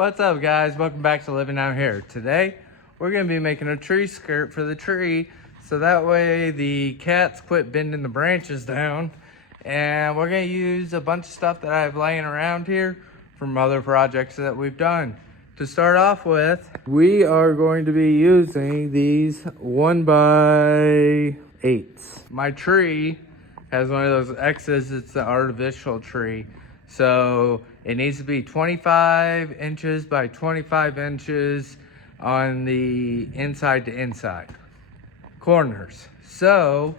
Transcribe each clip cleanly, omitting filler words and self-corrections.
What's up, guys? Welcome back to Living Out Here. Today we're going to be making a tree skirt for the tree so that way the cats quit bending the branches down. And we're going to use a bunch of stuff that I have laying around here from other projects that we've done. To start off with, we are going to be using these 1x8s. My tree has one of those X's. It's the artificial tree. So it needs to be 25 inches by 25 inches on the inside to inside corners. So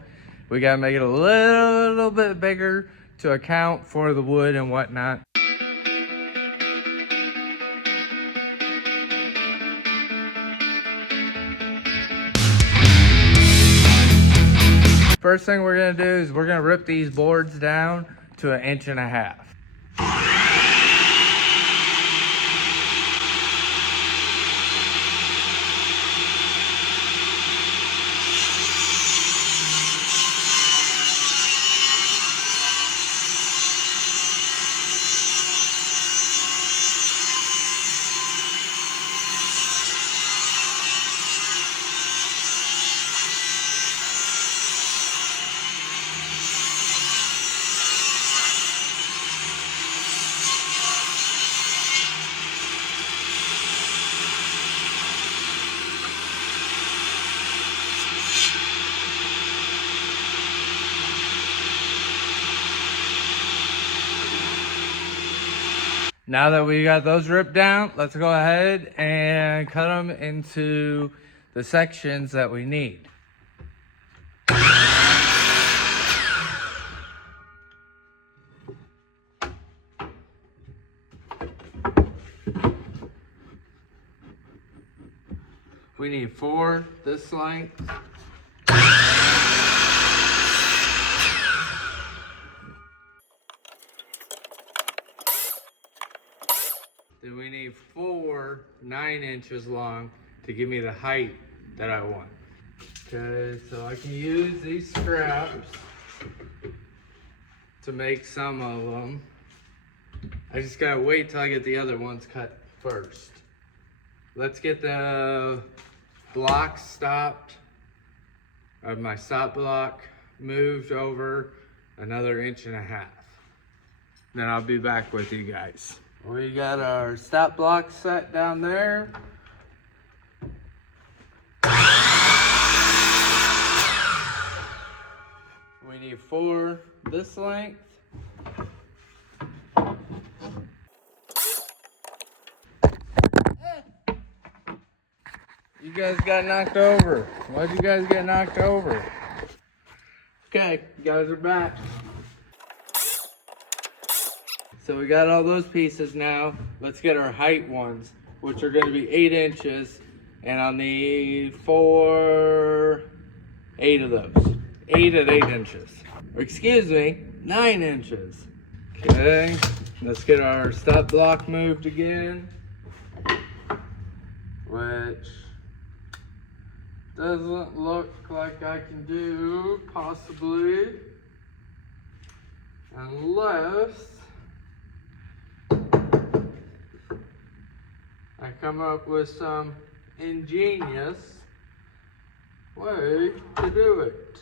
we gotta make it a little bit bigger to account for the wood and whatnot. First thing we're gonna do is we're gonna rip these boards down to 1.5 inches. Now that we got those ripped down, let's go ahead and cut them into the sections that we need. We need 4 this length. Then we need 4 9 inches long to give me the height that I want. Okay, so I can use these scraps to make some of them. I just gotta wait till I get the other ones cut first. Let's get the block stopped, or my stop block moved over another 1.5 inches. Then I'll be back with you guys. We got our stop block set down there. We need 4 this length. You guys got knocked over. Why'd you guys get knocked over? Okay, you guys are back. So we got all those pieces now. Let's get our height ones, which are going to be 8 inches. And I'll need 8 of those. 8 at 8 inches. Or excuse me, 9 inches. Okay, let's get our stop block moved again. Which doesn't look like I can do, possibly. Unless I come up with some ingenious way to do it.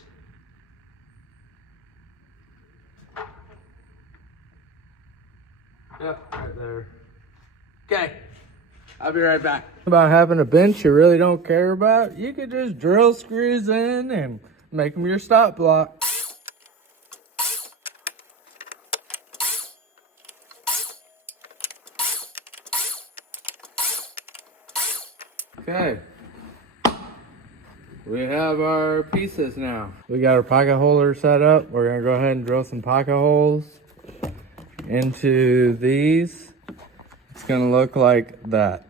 Yep, right there. Okay, I'll be right back. About having a bench you really don't care about, you could just drill screws in and make them your stop block. Okay, we have our pieces now. We got our pocket holder set up. We're gonna go ahead and drill some pocket holes into these. It's gonna look like that.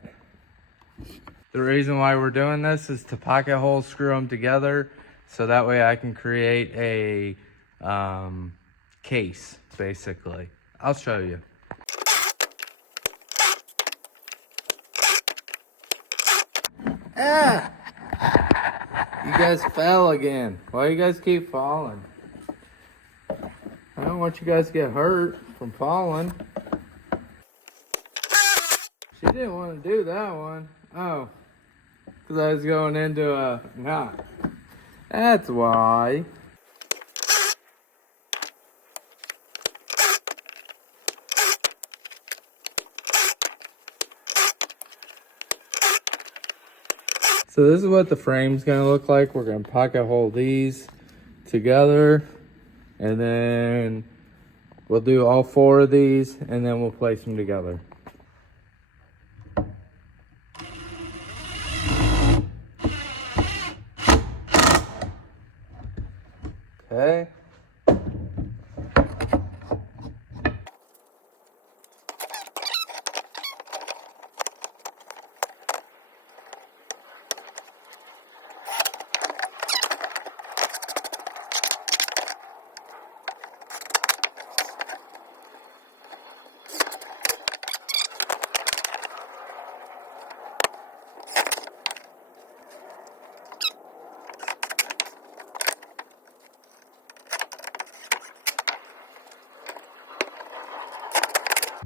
The reason why we're doing this is to pocket hole screw them together so that way I can create a case, basically. I'll show you. Ah! You guys fell again. Why you guys keep falling? I don't want you guys to get hurt from falling. She didn't want to do that one. Oh, because I was going into a knot. That's why. So this is what the frame's gonna look like. We're gonna pocket hole these together, and then we'll do all 4 of these, and then we'll place them together. Okay.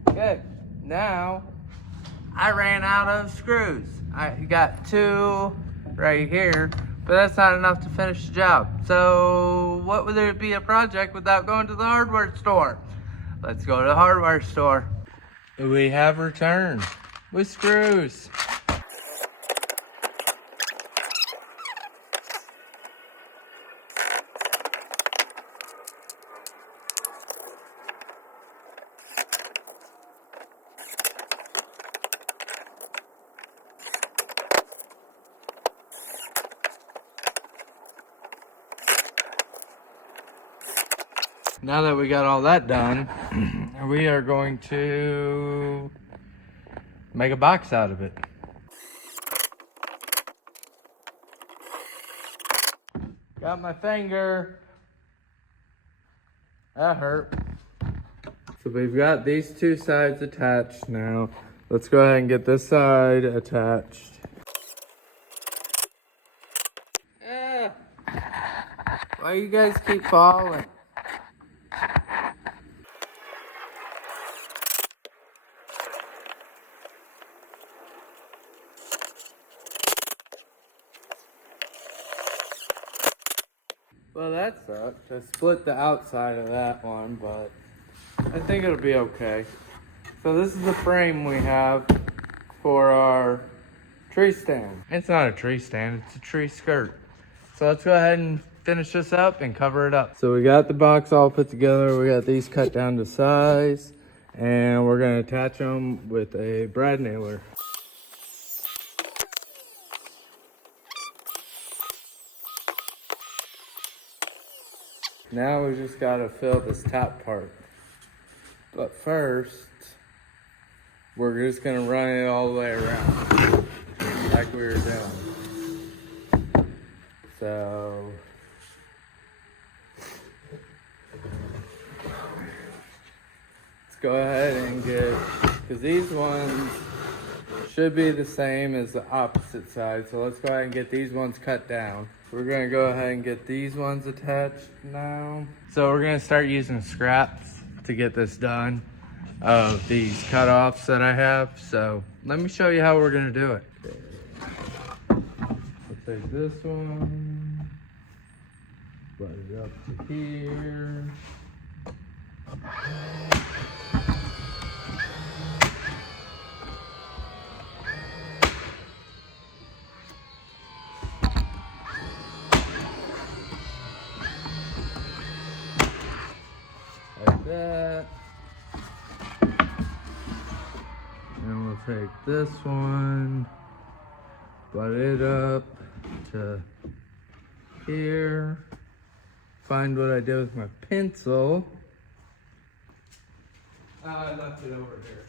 Okay, now I ran out of screws. I got 2 right here, but that's not enough to finish the job. So what would it be a project without going to the hardware store? Let's go to the hardware store. We have returned with screws. Now that we got all that done, we are going to make a box out of it. Got my finger. That hurt. So we've got these 2 sides attached now. Let's go ahead and get this side attached. Why you guys keep falling? Well, that sucked. I split the outside of that one, but I think it'll be okay. So this is the frame we have for our tree stand. It's not a tree stand, it's a tree skirt. So let's go ahead and finish this up and cover it up. So we got the box all put together. We got these cut down to size, and we're gonna attach them with a brad nailer. Now we just gotta fill this top part. But first, we're just gonna run it all the way around, like we were doing. So, let's go ahead and get, because these ones should be the same as the opposite side. So let's go ahead and get these ones cut down. We're gonna go ahead and get these ones attached now. So we're gonna start using scraps to get this done of these cutoffs that I have. So let me show you how we're gonna do it. Okay. I'll take this one, put it up to here. Like that. And we'll take this one, butt it up to here. Find what I did with my pencil. I left it over here.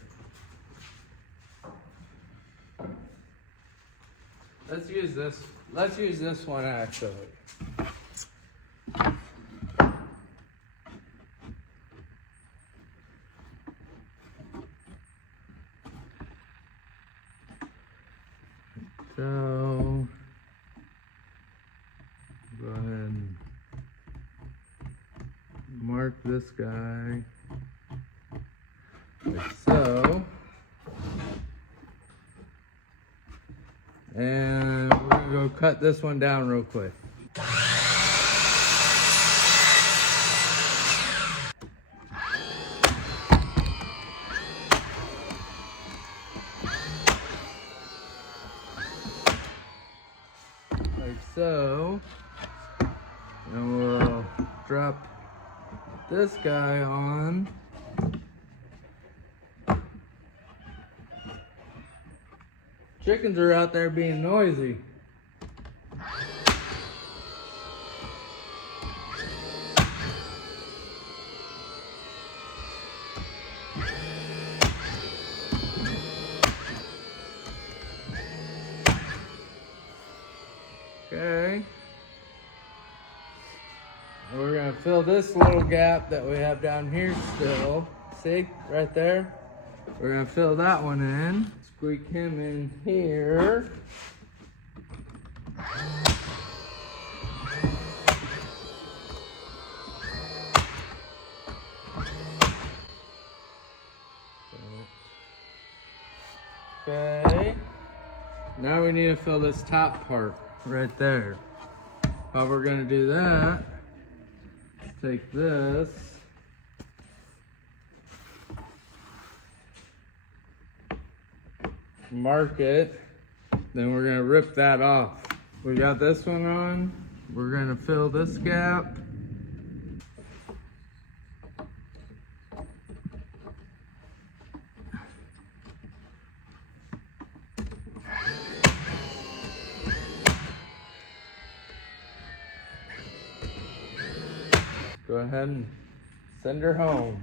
Let's use this. Let's use this one actually. So, go ahead and mark this guy like so. And we're gonna go cut this one down real quick. Like so. And we'll drop this guy on. Chickens are out there being noisy. Okay. We're gonna fill this little gap that we have down here still. See, right there? We're gonna fill that one in. Squeak him in here. Okay. Now we need to fill this top part right there. How we're gonna do that, take this, mark it, then we're gonna rip that off. We got this one on. We're gonna fill this gap. Go ahead and send her home.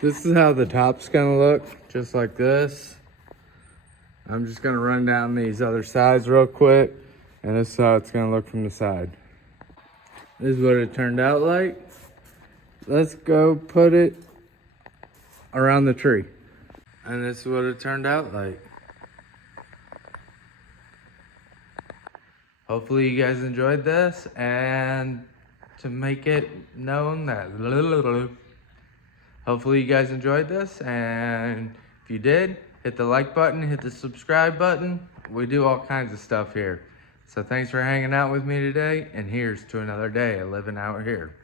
This is how the top's gonna look, just like this. I'm just gonna run down these other sides real quick, and this is how it's gonna look from the side. This is what it turned out like. Let's go put it around the tree. And this is what it turned out like. Hopefully you guys enjoyed this, and to make it known that hopefully you guys enjoyed this, and if you did, hit the like button, hit the subscribe button. We do all kinds of stuff here. So thanks for hanging out with me today, and here's to another day of living out here.